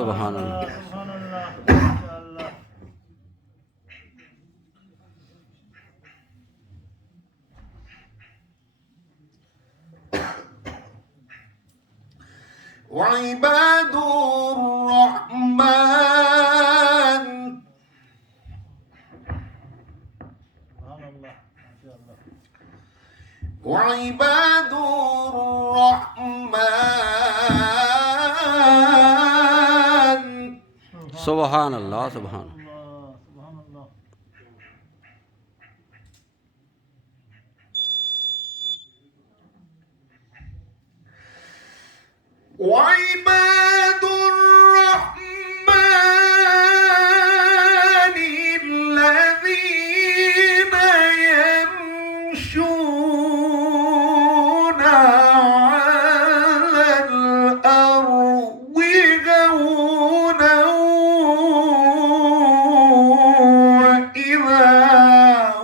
سبحان الله سبحان الله ما شاء الله وعباد الرحمن سبحان الله ما شاء الله وعباد الرحمن سبحان الله سبحان الله سبحان الله وعباد الرحمن الذين يمشون على الأرض هونا وإذا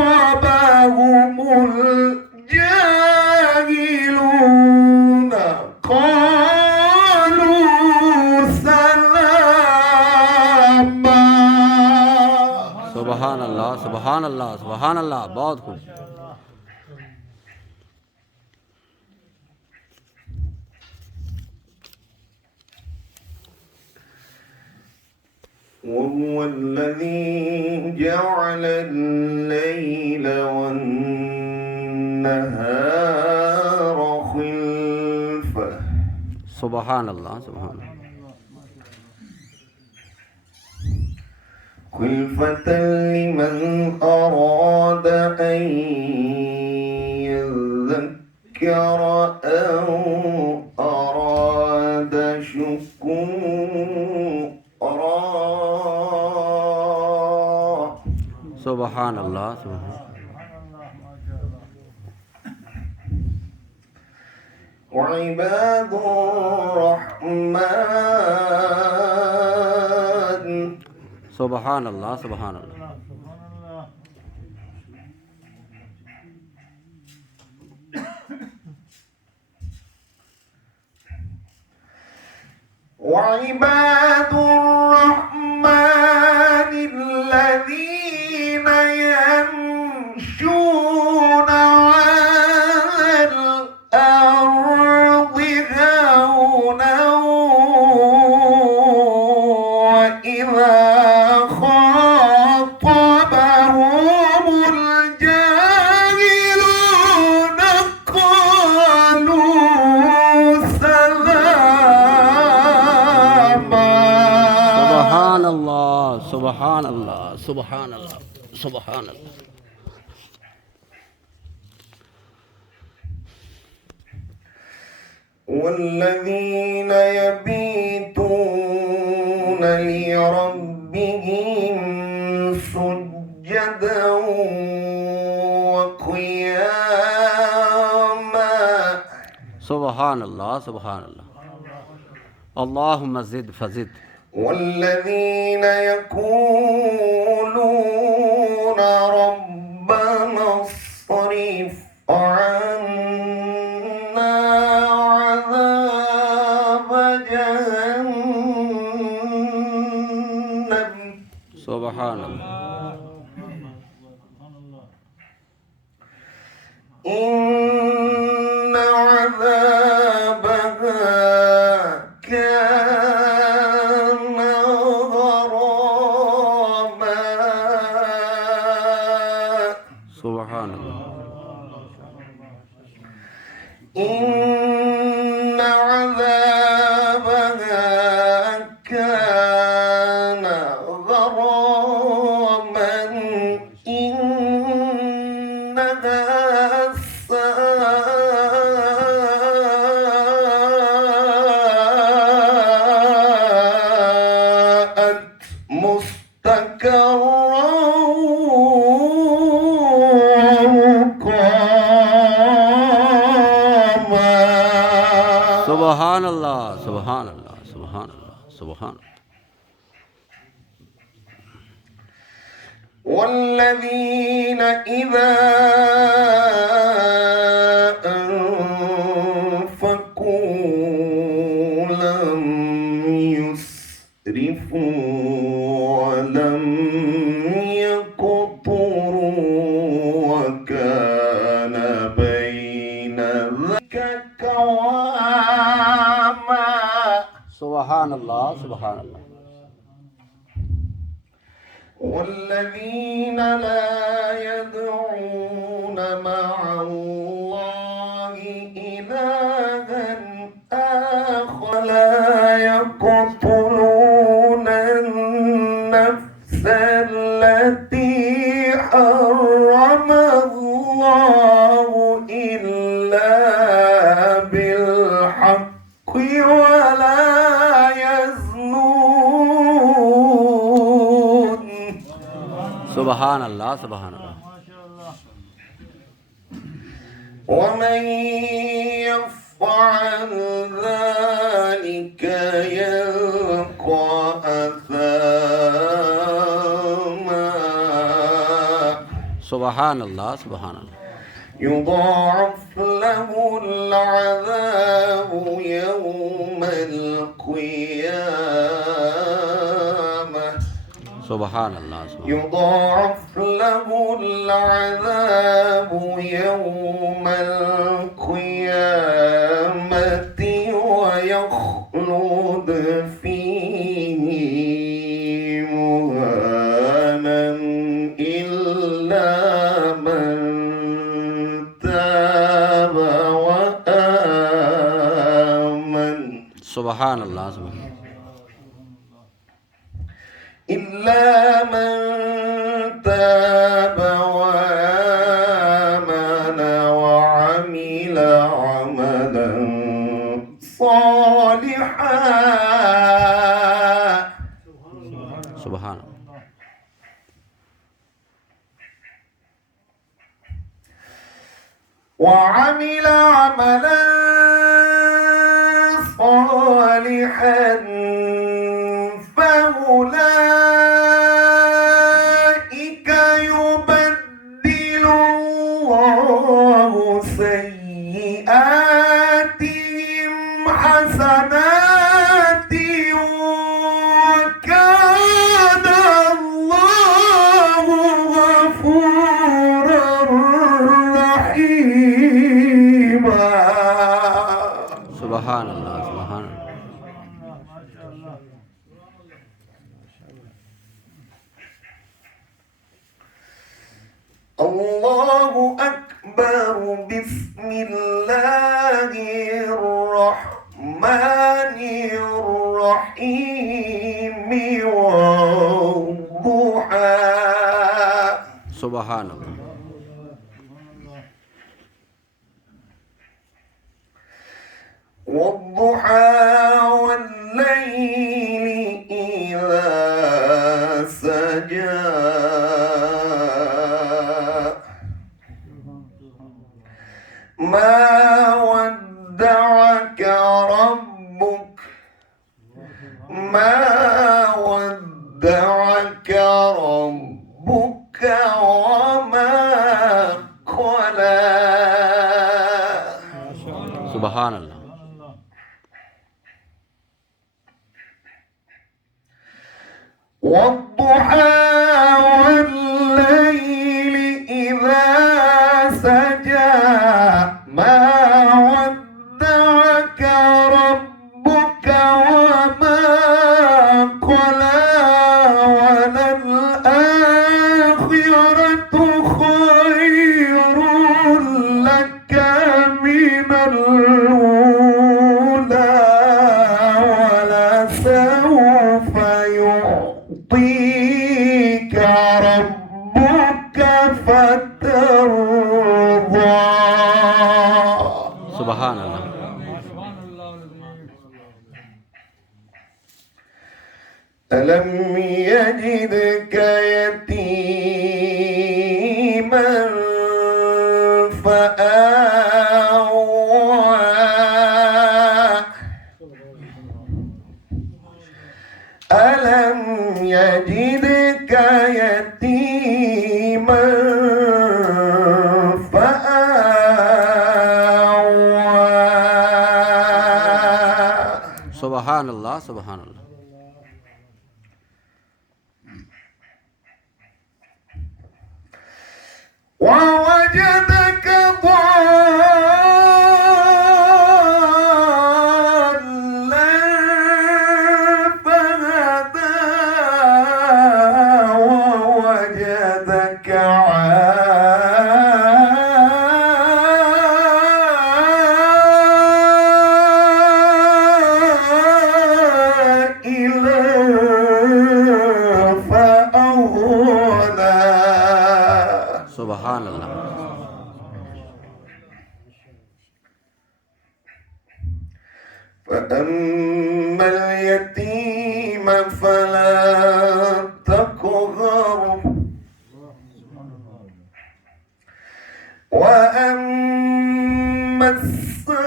خاطبهم الجاهلون قالوا سلاما سبحان الله سبحان الله سبحان الله बहुत खूब وهو الذي جعل الليل والنهار خلفة سبحان الله سبحان الله خلفة لمن أراد أن يذكر أو أراد شكورا سبحان الله سبحان الله سبحان الله ما شاء الله وعباد الرحمن سبحان الله سبحان الله سبحان الله وعباد الرحمن الذين يمشون على الأرض هونا وإذا خاطبهم الجاهلون قالوا سلاما سبحان الله سبحان الله سبحان الله سبحان الله والذين يبيتون لربهم سجدا وقياما سبحان الله سبحان الله اللهم زد فزد والذين يقولون ربنا اصرف عنا عذاب جهنم سبحان الله سبحان الله إن عذابها كان غراما سبحان الله إن عذابها كان غراما إنها ساءت مستقرا ومقاما سبحان الله سبحان الله سبحان الله سبحان الله والذين إذا أنفقوا لم الله سبحان الله والذين لا يدعون مع الله إلها آخر لا يقتلون النفس التي حرم الله إلا بالحق ولا يزنون سبحان الله سبحان الله ما شاء الله. ومن يفعل ذلك يلقى أثاما سبحان الله سبحان الله يضاعف له العذاب يوم القيامة سبحان الله سبحان الله يضاعف له العذاب يوم القيامة ويخلد فيه مهانا إلا من تاب وآمن سبحان الله سبحان الله إلا من تاب وآمن وعمل عملا صالحا سبحان الله وعمل عملا صالحا فأولئك يبدل الله سيئاتهم حسنات وكان الله غفورا رحيما سبحان الله سبحان الله ما شاء الله. الله أكبر بسم الله الرحمن الرحيم والضحى سبحان الله والضحى والليل إذا سجى ما ودعك ربك ما ودعك ربك وما قلى سبحان الله والضحى والليل إذا سجى ما ودعك ربك وما قلى وللآخرة خير لك من الأولى ولسوف يعطيك ربك فترضى سبحان الله ألم يجدك يتيما فآوى ألم يجدك يتيما فآوى سبحان الله سبحان الله ووجدك ضالا يدك عائلا فأغنى. سبحان الله. فأما اليتيم فلا تقهر وأما السائل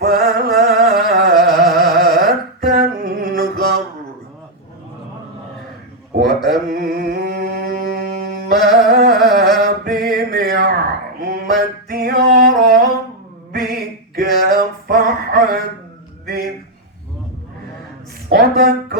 فلا تنهر وأما بنعمة ربك فحدث. صدق